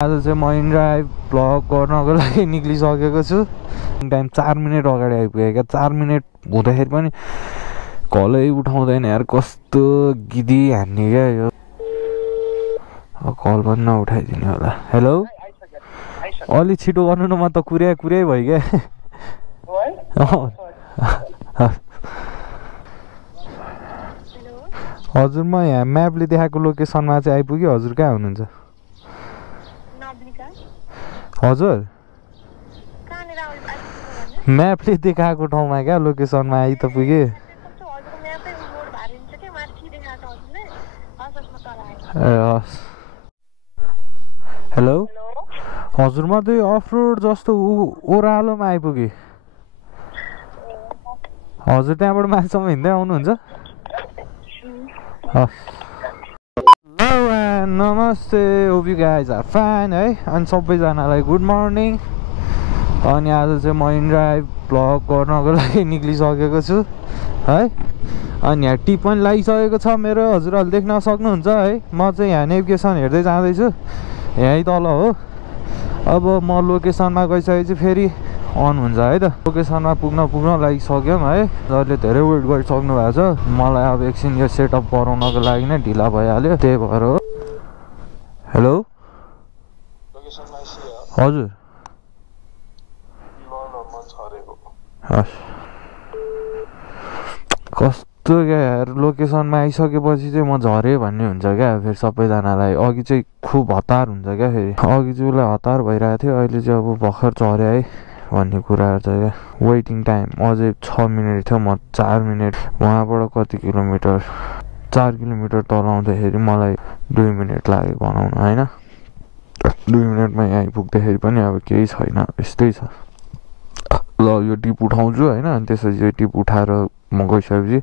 आज चाहिँ Marin drive vlog गर्नको लागि निक्लिसकेको छु। टाइम 4 मिनट अगाडि आइपुगेँ क्या। 4 मिनट हुँदाखेरि पनि कलै उठाउँदैन यार, कस्तो गिदी हान्ने क्या यो। कल पनि नउठाइदिने होला। हेलो, अलि छिटो गर्नु न, म त कुरै भयो क्या। हजुर, म यहाँ म्यापले देखाएको लोकेसनमा चाहिँ आइपुग्यो। हजुर कहाँ हुनुहुन्छ? हजुर म्यापले देखाएको ठाउँमा क्या, लोकेसनमा आइ त पुगे। ए हस्। हेलो हजुर, म त अफ रोड जस्तो ओह्रालोमा आइपुगेँ। हजुर त्यहाँबाट माथिसम्म हिँड्दै आउनुहुन्छ? नमस्ते, hope you guys are fine है। अनि सबैजनालाई गुड मर्निङ। अनि आज चाहिँ मरिन ड्राइभ भ्लग गर्नको लागि निक्लिसकेको छु है। अनि यहाँ टिप पनि लागिसकेको छ मेरो, हजुरहरूले देख्न सक्नुहुन्छ है। म चाहिँ यहाँ नेभिगेसन हेर्दै जाँदैछु, यहीँ तल हो। अब म लोकेसनमा गइसकेपछि फेरि अन हुन्छ है त। लोकेसनमा पुग्न लागिसक्यौँ है। जसले धेरै वेट गरिसक्नु भएको छ। मलाई अब एकछिन यो सेटअप गराउनको लागि नै ढिला भइहाल्यो, त्यही भएर हो। हेलो हजुर, हस्। कस्तो क्या यार, लोकेसनमा आइसकेपछि चाहिँ म झरेँ भन्ने हुन्छ क्या फेरि सबैजनालाई। अघि चाहिँ खुब हतार हुन्छ क्या, फेरि अघि चाहिँ उसलाई हतार भइरहेको थियो, अहिले चाहिँ अब भर्खर झऱ्यो है भन्ने कुराहरू छ क्या। वेटिङ टाइम अझै 6 मिनट थियो, म 4 मिनट। वहाँबाट कति किलोमिटर, 4 किलोमिटर तल आउँदाखेरि मलाई 2 मिनट लाग्यो बनाउन होइन। 2 मिनटमा यहाँ आइपुग्दाखेरि पनि अब केही छैन, यस्तै छ। ल यो टिप उठाउँछु होइन, अनि त्यसपछि यो टिप उठाएर म गइसकेपछि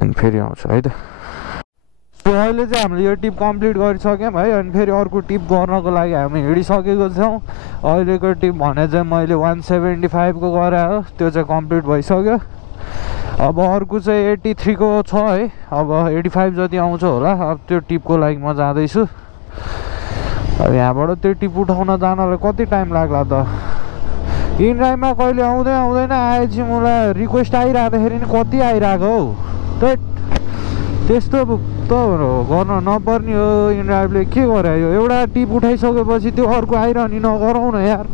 अनि फेरि आउँछु है त। सो अहिले चाहिँ हामीले यो टिप कम्प्लिट गरिसक्यौँ है। अनि फेरि अर्को टिप गर्नको लागि हामी हिँडिसकेको छौँ। अहिलेको टिप भने चाहिँ मैले 175 को गरे हो, त्यो चाहिँ कम्प्लिट भइसक्यो। अब अर्को चाहिँ 83 को छ है। अब 85 जति आउँछ होला। अब त्यो टिपको लागि म जाँदैछु। अब यहाँबाट त्यो टिप उठाउन जानलाई कति टाइम लाग्ला त। इनड्राइभमा कहिले आउँदैन आएपछि मलाई रिक्वेस्ट आइराख्दाखेरि नि कति आइरहेको हौ। त्यस्तो त गर्न नपर्ने हो। इनड्राइभले के गरे यो, एउटा टिप उठाइसकेपछि त्यो अर्को आइरहने नगरौँ न यार।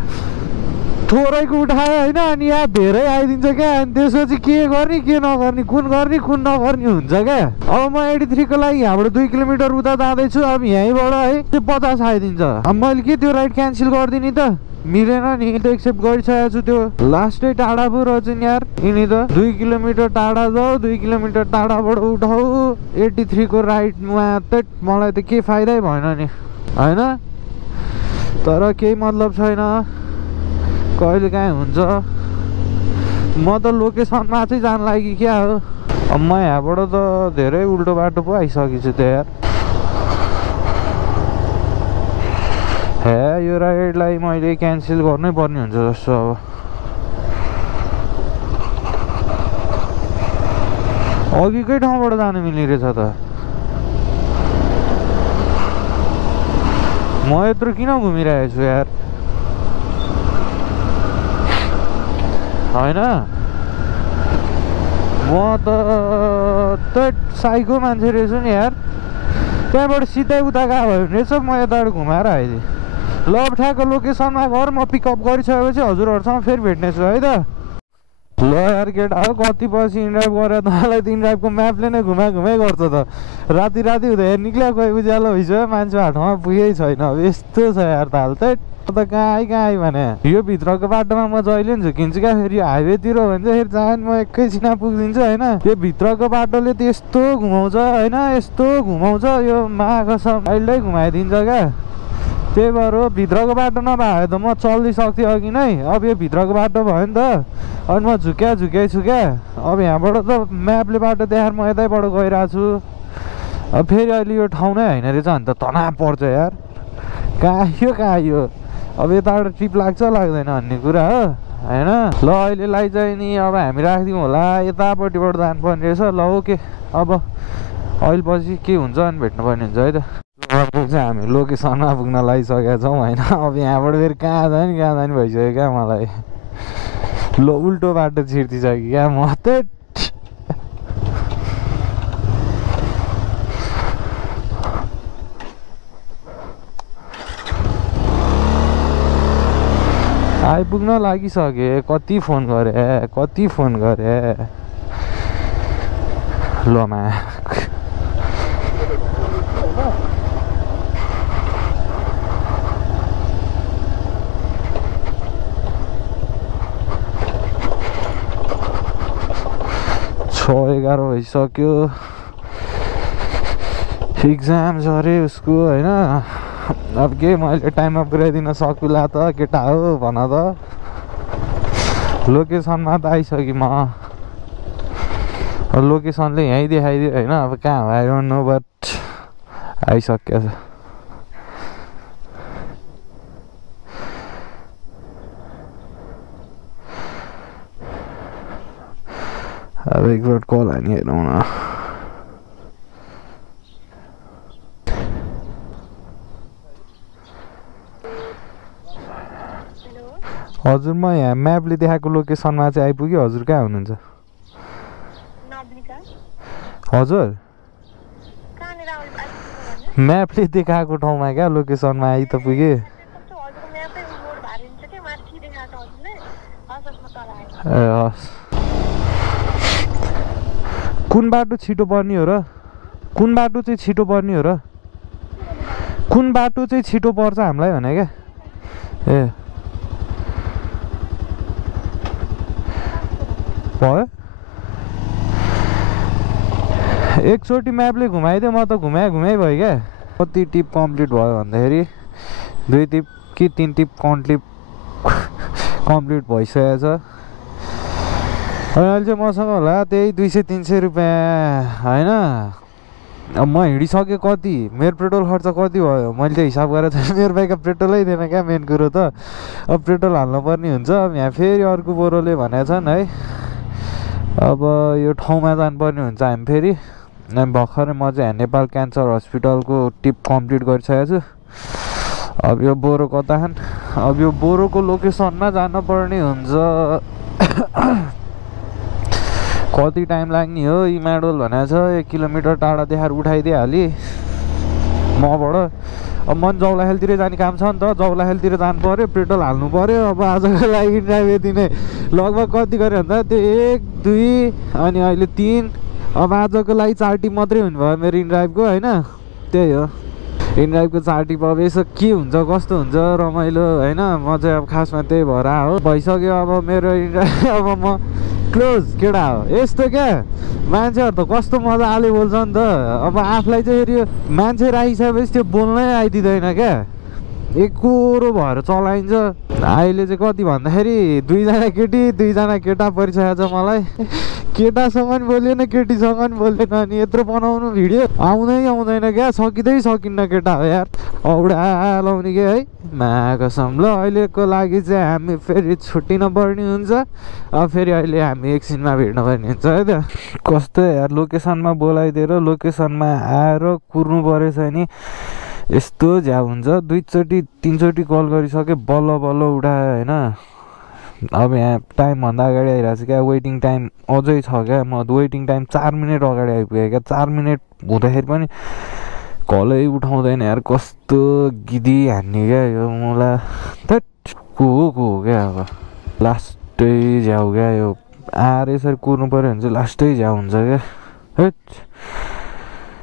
थोरैको उठायो होइन, अनि यहाँ धेरै आइदिन्छ क्या। अनि त्यसपछि के गर्ने के नगर्ने, कुन गर्ने कुन नगर्ने हुन्छ क्या। अब म 83 को लागि यहाँबाट 2 किलोमिटर उता जाँदैछु। अब यहीँबाट है त्यो 50 आइदिन्छ। अब मैले के त्यो राइड क्यान्सल गरिदिने त, मिलेन नि त। एक्सेप्ट गरिसकेको छु, त्यो लास्टै टाढा पो रहेछ नि यार। यिनी त 2 किलोमिटर टाढा जाऊ, 2 किलोमिटर टाढाबाट उठाऊ 83 को राइडमा त मलाई त केही फाइदै भएन नि होइन। तर केही मतलब छैन, कहिले काहीँ हुन्छ। म त लोकेसनमा चाहिँ जान लागि क्या हो। अब म यहाँबाट त धेरै उल्टो बाटो पो आइसकेको छु त यार। हे यो राइडलाई मैले क्यान्सल गर्नै पर्ने हुन्छ जस्तो। अब अघिकै ठाउँबाट जानु मिल्ने रहेछ त। म यत्रो किन घुमिरहेको छु यार होइन। म त साइको मान्छे रहेछु नि यार। त्यहाँबाट सिधै उता गएको भयो भने रहेछ, म यताबाट घुमाएर आइदिएँ। ल अब ठ्याक्क लोकेसनमा गएर म पिकअप गरिसकेपछि हजुरहरूसँग फेरि भेट्ने छु है त। ल यार केटा हो, कति पछि इनड्राइभ गरेर तँलाई त इनड्राइभको म्यापले नै घुमाइ गर्छ त। राति हुँदाखेरि निक्लिया गए उज्यालो भइसक्यो, मान्छे बाटोमा पुगेकै छैन। अब यस्तो छ यार ताल त कहाँ आइ भने। यो भित्रको बाटोमा म जहिले पनि झुकिन्छु क्या। फेरि हाइवेतिर हो भने चाहिँ फेरि जहाँ म एकैछिनमा पुगिदिन्छु होइन। यो भित्रको बाटोले त यस्तो घुमाउँछ होइन, यस्तो घुमाउँछ, यो माघसम्म अहिले घुमाइदिन्छ क्या। त्यही भएर भित्रको बाटो नभए त म चल्दै सक्थेँ अघि नै। अब यो भित्रको बाटो भयो नि त, अनि म झुक्याइ छु क्या। अब यहाँबाट त म्यापले बाटो देखाएर म यतैबाट गइरहेको छु। अब फेरि अहिले यो ठाउँ नै होइन रहेछ भने त तनाव पर्छ यार। कहाँ यो अब यताबाट ट्रिप लाग्छ लाग्दैन भन्ने कुरा हो होइन। ल अहिलेलाई चाहिँ नि अब हामी राखिदिउँ होला, यतापट्टिबाट जानुपर्ने रहेछ। ल ओके, अब अहिले पछि के हुन्छ अनि भेट्नुपर्ने हुन्छ है त। अब चाहिँ हामी लोकेसनमा पुग्न लागिसकेका छौँ होइन। अब यहाँबाट फेरि कहाँ जाने भइसक्यो क्या मलाई। लो उल्टो बाटो छिर्दिसक्यो क्या म त। आइपुग्न लागिसके। कति फोन गरे लोमा। छ 11 भइसक्यो। इक्जाम झरे उसको होइन। अब के मैले टाइम अप गराइदिन सकुला त केटा हो भन त। लोकेसनमा त आइसकेँ म। लोकेसनले यहीँ देखाइदियो होइन। अब कहाँ हो आई डोन्ट नो बट आइसक्यो। अब एकपल्ट कल हानी हेरौँ न। हजुर म यहाँ म्यापले देखाएको लोकेसनमा चाहिँ आइपुग्यो। हजुर कहाँ हुनुहुन्छ? हजुर म्यापले देखाएको ठाउँमा क्या लोकेसनमा आइ त पुगेँ। ए हस्। कुन बाटो छिटो पर्ने हो र? कुन बाटो चाहिँ छिटो पर्ने हो र? कुन बाटो चाहिँ छिटो पर्छ हामीलाई भने क्या? ए भयो। एकचोटि म्यापले घुमाइदियो म त घुमाइ भयो क्या। कति टिप कम्प्लिट भयो भन्दाखेरि 2 टिप कि 3 टिप कम्प्लिट भइसकेको छ। अहिले चाहिँ मसँग होला त्यही 200-300 रुपियाँ होइन। अब म हिँडिसकेँ कति, मेरो पेट्रोल खर्च कति भयो मैले त्यो हिसाब गरेर चाहिँ मेरो बाइकमा पेट्रोलै थिएन क्या। मेन कुरो त अब पेट्रोल हाल्नुपर्ने हुन्छ। अब यहाँ फेरि अर्को बोरोले भनेको छन् है अब यो ठाउँमा जानुपर्ने हुन्छ हामी फेरि। अनि भर्खरै म चाहिँ नेपाल क्यान्सर हस्पिटलको टिप कम्प्लिट गरिसकेको छु। अब यो बोरो कता खान। अब यो बोरोको लोकेसनमा जानुपर्ने हुन्छ। कति टाइम लाग्ने हो? इमाडोल भनेको छ 1 किलोमिटर टाढा देखाएर उठाइदिइहालेँ मबाट। अब मन जौलाखेलतिर जाने काम छ नि त। जौलाखेलतिर जानु पऱ्यो, पेट्रोल हाल्नु पऱ्यो। अब आजको लागि ड्राइभ यति नै लगभग कति गऱ्यो भन्दा त्यो 1 2 अनि अहिले 3। अब आजको लागि 4 टिप मात्रै हुनुभयो मेरो इनड्राइभको होइन। त्यही हो इनड्राइभको 4 टिप। अब यसो के हुन्छ कस्तो हुन्छ रमाइलो होइन। म चाहिँ अब खासमा त्यही भएर हो भइसक्यो अब मेरो इनड्राइभ। अब म क्लोज केटा हो यस्तो क्या। मान्छेहरू त कस्तो मजाले बोल्छ नि त। अब आफूलाई चाहिँ फेरि मान्छे राखिसकेपछि त्यो बोल्नै आइदिँदैन क्या। एकोरो भएर चलाइन्छ। अहिले चाहिँ कति भन्दाखेरि 2 जना केटी 2 जना केटा परिसकेको छ मलाई। केटासँग पनि बोलेन केटीसँग पनि बोल्दैन। अनि यत्रो बनाउनु भिडियो आउँदैन क्या। सकिन्न केटा हो यार। औडा लाउने क्या है मागसम। ल अहिलेको लागि चाहिँ हामी फेरि छुट्टिन पर्ने हुन्छ। अब फेरि अहिले हामी एकछिनमा भेट्न पर्ने हुन्छ है त। कस्तो यार लोकेसनमा बोलाइदिएर लोकेसनमा आएर कुर्नु परेछ नि यस्तो झ्याउ हुन्छ। 2-3 चोटि कल गरिसकेँ बल्ल उठायो होइन। अब यहाँ टाइमभन्दा अगाडि आइरहेको छ क्या। वेटिङ टाइम अझै छ क्या। म वेटिङ टाइम 4 मिनट अगाडि आइपुगेँ क्या। 4 मिनट हुँदाखेरि पनि कलै उठाउँदैन यार। कस्तो गिदी हान्ने क्या यो मलाई त। को हो क्या। अब लास्टै झ्याउ क्या यो। आएर यसरी कुर्नु पऱ्यो भने चाहिँ लास्टै झ्याउ हुन्छ क्या। हेट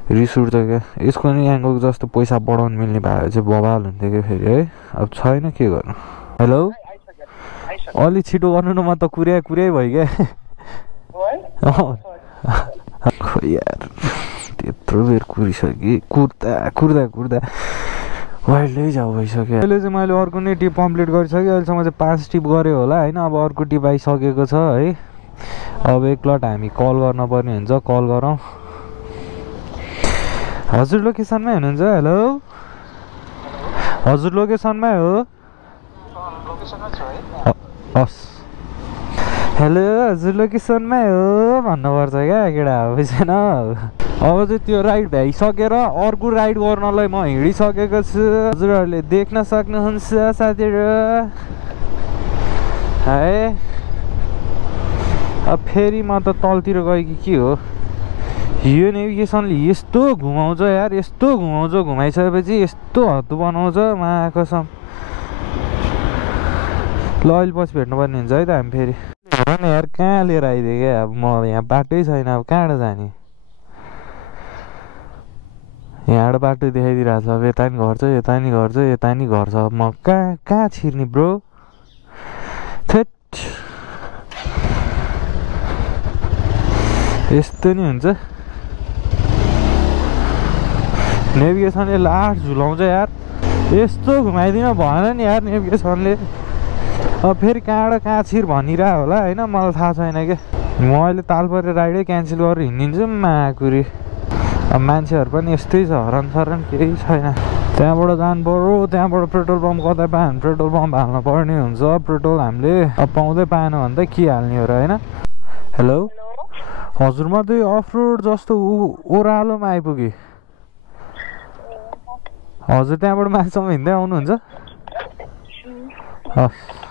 रिस उठ्छ क्या। यसको नि एङ्गलको जस्तो पैसा बढाउनु मिल्ने भए चाहिँ बवाल हुन्थ्यो क्या फेरि है। अब छैन के गर्नु। हेलो अलि छिटो गर्नु न। म त कुरै भयो क्या। खोइ यार त्यत्रो बेर कुरिसकेँ। कुर्दा वाइल्डै जाऊ भइसक्यो। अहिले चाहिँ मैले अर्को नै टिप कम्प्लिट गरिसकेँ। अहिलेसम्म चाहिँ 5 टिप गरेँ होला होइन। अब अर्को टिप आइसकेको छ है। अब एकलट हामी कल गर्न पर्ने हुन्छ। कल गरौँ। हजुर लोकेसनमै हुनुहुन्छ? हेलो हजुर लोकेसनमै हो? हस् हेलो हजुर लोकेसनमा हो भन्नुपर्छ क्या केटा हो छैन। अब चाहिँ त्यो राइड भ्याइसकेर अर्को राइड गर्नलाई म हिँडिसकेको छु। हजुरहरूले देख्न सक्नुहुन्छ साथीहरू है। अब फेरि म त तलतिर गएँ कि के हो। यो नेभिगेसनले यस्तो घुमाउँछ यार, यस्तो घुमाउँछ, घुमाइसकेपछि यस्तो हत्तु बनाउँछ मा कसम। ल अहिले पछि भेट्नुपर्ने हुन्छ है त हामी फेरि। यार कहाँ लिएर आइदिएँ क्या अब म यहाँ बाटै छैन अब कहाँबाट जाने। यहाँबाट बाटो देखाइदिइरहेको छ अब यता नि घर छ यता नि घर छ यता नि घर छ। म कहाँ छिर्ने ब्रो थेट। यस्तो नि हुन्छ नेभिगेसनले लास्ट झुलाउँछ यार। यस्तो घुमाइदिन भएन नि यार नेभिगेसनले। अब फेरि कहाँबाट कहाँ छिर भनिरह होला होइन मलाई थाहा छैन क्या। म अहिले तालपरे राइडै क्यान्सल गरेर हिँडिदिन्छु माकुरी। अब मान्छेहरू पनि यस्तै छ हरनसरन केही छैन। त्यहाँबाट जानु पर्यो, त्यहाँबाट पेट्रोल पम्प कतै पायो भने पेट्रोल पम्प हाल्नु पर्ने हुन्छ। पेट्रोल हामीले अब पाउँदै पाएन भने त के हाल्ने हो र होइन। हेलो हजुर म त्यही अफ रोड जस्तो ओह्रालोमा आइपुगेँ। हजुर त्यहाँबाट माथिसम्म हिँड्दै आउनुहुन्छ? हस्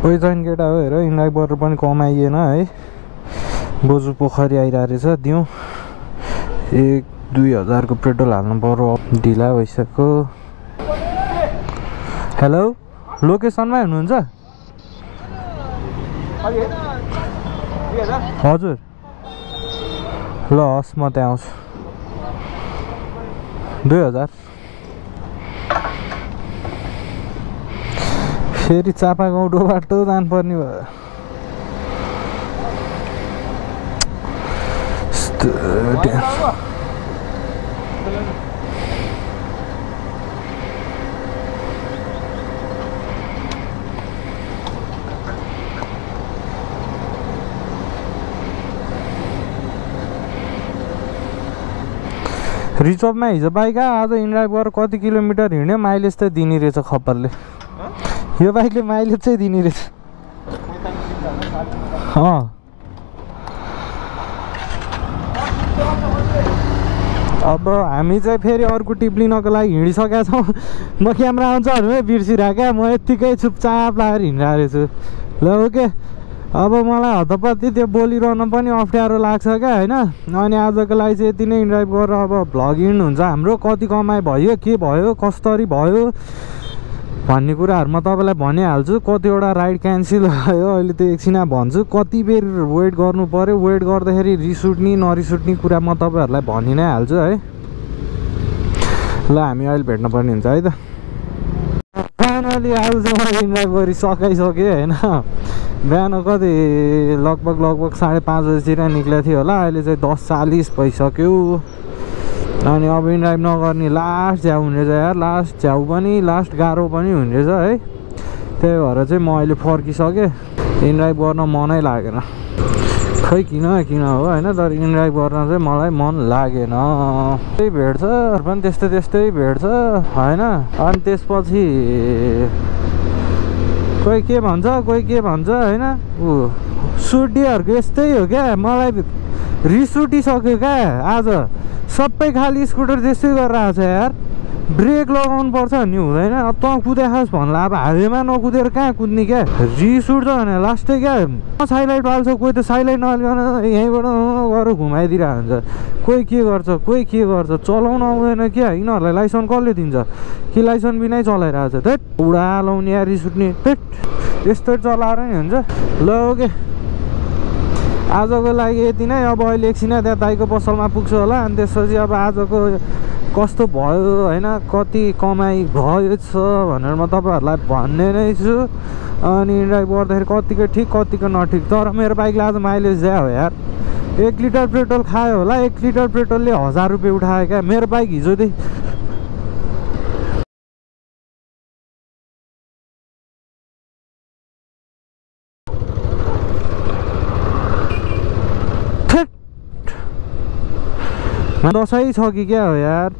पहिचान केटा हो हेर। यिनीलाई बरु पनि कमाइएन है। बोजू पोखरी आइरहेको रहेछ दिउँ 1-2 हजारको पेट्रोल हाल्नु पर्यो ढिला भइसक्यो। हेलो लोकेसनमै हुनुहुन्छ? हजुर ल हस् म त्यहाँ आउँछु। 2000 फेरि चापागाउँ बाटो जानुपर्ने भयो। रिचअपमा हिजो बाइक आज इनड्राइभ गरेर कति किलोमिटर हिँड्यो माइलेज त दिने रहेछ खप्परले। यो बाइकले माइलेज चाहिँ दिने रहेछ। अब हामी चाहिँ फेरि अर्को टिप लिनको लागि हिँडिसकेका छौँ। म क्यामेरा आउँछ भने बिर्सिरहेको क्या। म यत्तिकै चुपचाप लगाएर हिँडिरहेको छु। ल ओके अब मलाई हतपत्ती त्यो बोलिरहनु पनि अप्ठ्यारो लाग्छ क्या होइन। अनि आजको लागि चाहिँ यति नै इन्ड्राइभ गरेर अब भ्लगिङ हुन्छ हाम्रो। कति कमाइ भयो के भयो कसरी भयो भन्ने कुराहरू म तपाईँलाई भनिहाल्छु। कतिवटा राइड क्यान्सल भयो अहिले त्यो एकछिन भन्छु। कति बेर वेट गर्नु पऱ्यो, वेट गर्दाखेरि रिस उठ्ने नरिस उठ्ने कुरा म तपाईँहरूलाई भनि नै हाल्छु है। ल हामी अहिले भेट्नुपर्ने हुन्छ है त। फाइनली आज चाहिँ मैले इन्ड्राइभ गरिसकाइसकेँ होइन। बिहान कति लगभग 5:30 बजीतिर निक्लेको थियो होला। अहिले चाहिँ 10:40 भइसक्यो। अनि अब इन्ड्राइभ नगर्ने लास्ट झ्याउ हुने रहेछ यार। लास्ट झ्याउ पनि लास्ट गाह्रो पनि हुने रहेछ है। त्यही भएर चाहिँ म अहिले फर्किसकेँ। इन्ड्राइभ गर्न मनै लागेन खै किन हो होइन। तर इन्ड्राइभ गर्न चाहिँ मलाई मन लागेन। त्यही भेट्छ पनि त्यस्तै भेट्छ होइन। अनि त्यसपछि कोही के भन्छ होइन। सुटीहरूको यस्तै हो क्या। मलाई रिस उठिसक्यो क्या आज। सबै खाली स्कुटर त्यस्तै गरेर आएको छ यार। ब्रेक लगाउनु पर्छ भन्ने हुँदैन। अब त कुदे खास् भन्ला अब हाइवेमा नकुदेर कहाँ कुद्ने क्या। रिस उठ्छ भने लास्टै क्या साइलाइट हाल्छ। कोही त साइलाइट नहालिकन यहीँबाट गएर घुमाइदिरहेको हुन्छ। कोही के गर्छ चलाउन आउँदैन क्या। यिनीहरूलाई लाइसेन्स कसले दिन्छ कि लाइसेन्स बिनै चलाइरहेको छ। त्यही उडा लाउने या रिस उठ्ने त्यही यस्तो चलाएर नि हुन्छ। ल ओके आजको लागि यति नै। अब अहिले एकछिन त्यहाँ दाइको पसलमा पुग्छु होला। अनि त्यसपछि अब आजको कस्तो भयो होइन कति कमाइ भयो छ भनेर म तपाईँहरूलाई भन्ने नै छु। अनि ड्राइभ गर्दाखेरि कतिको ठिक कतिको नठिक। तर मेरो बाइकले आज माइलेज दियो हो यार। 1 लिटर पेट्रोल खायो होला। 1 लिटर पेट्रोलले 1000 रुपियाँ उठायो क्या। मेरो बाइक हिजोदेखि दसैँ छ कि क्या हो यार।